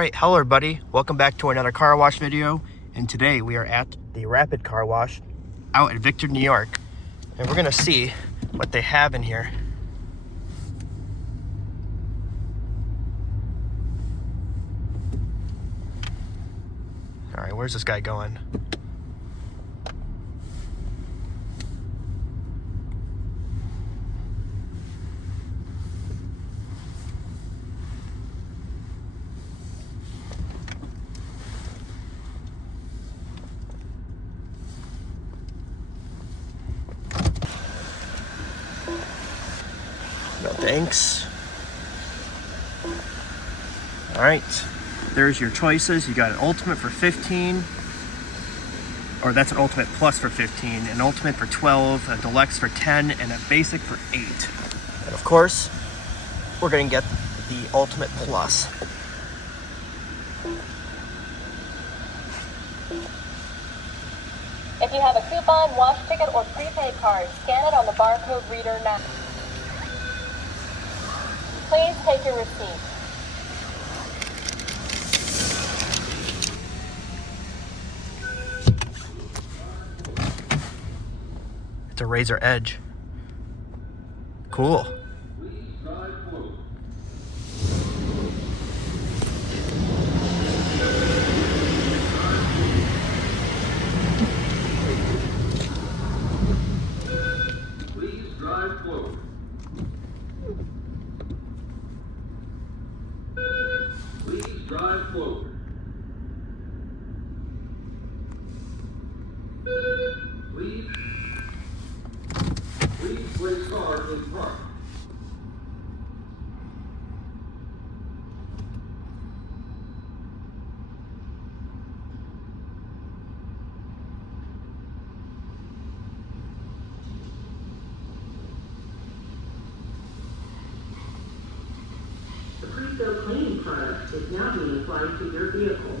Alright, hello everybody, welcome back to another car wash video, and today we are at the Rapid Car Wash out in Victor, New York, and we're gonna see what they have in here. Alright, where's this guy going? No thanks. Alright, there's your choices. You got an Ultimate for 15, or that's an Ultimate Plus for 15, an Ultimate for 12, a Deluxe for 10, and a Basic for 8. And of course, we're gonna get the Ultimate Plus. If you have a coupon, wash ticket, or prepaid card, scan it on the barcode reader now. Please take your receipt. It's a Razor Edge. Cool. Please drive forward. Please drive forward. Please place car in park. The pre-fill cleaning product is now being applied to your vehicle.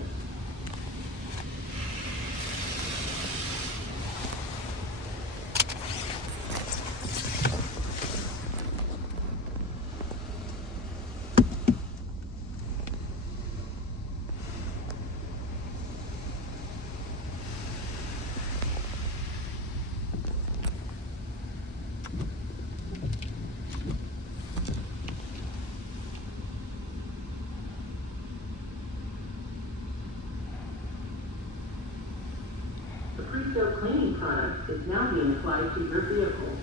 The pre-fill cleaning product is now being applied to your vehicle.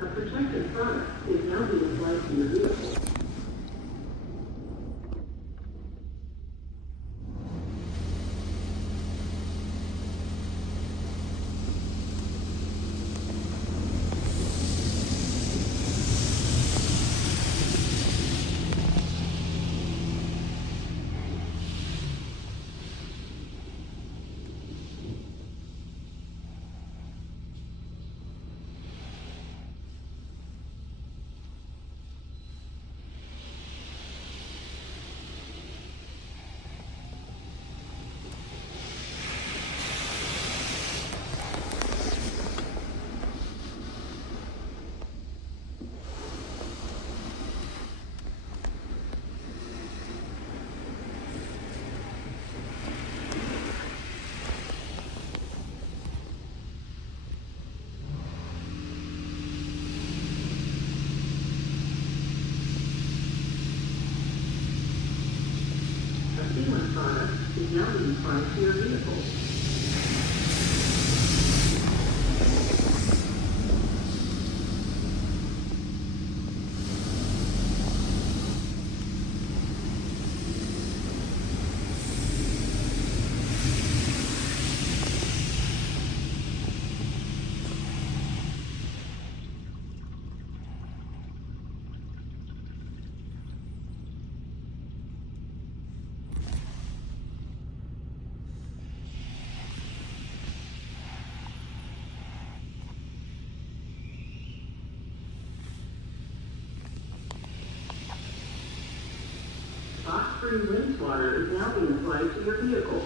A protective product is now being applied to your vehicle. sealant product is now being applied to your vehicle. Box-free wastewater is now being applied to your vehicle.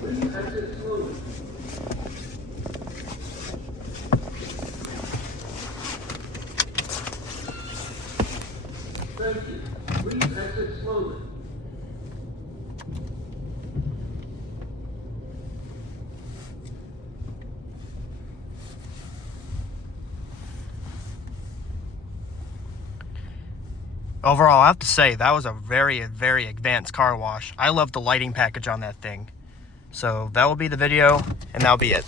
Please exit slowly. Thank you. Please exit slowly. Overall, I have to say, that was a very, very advanced car wash. I love the lighting package on that thing. So that will be the video, and that'll be it.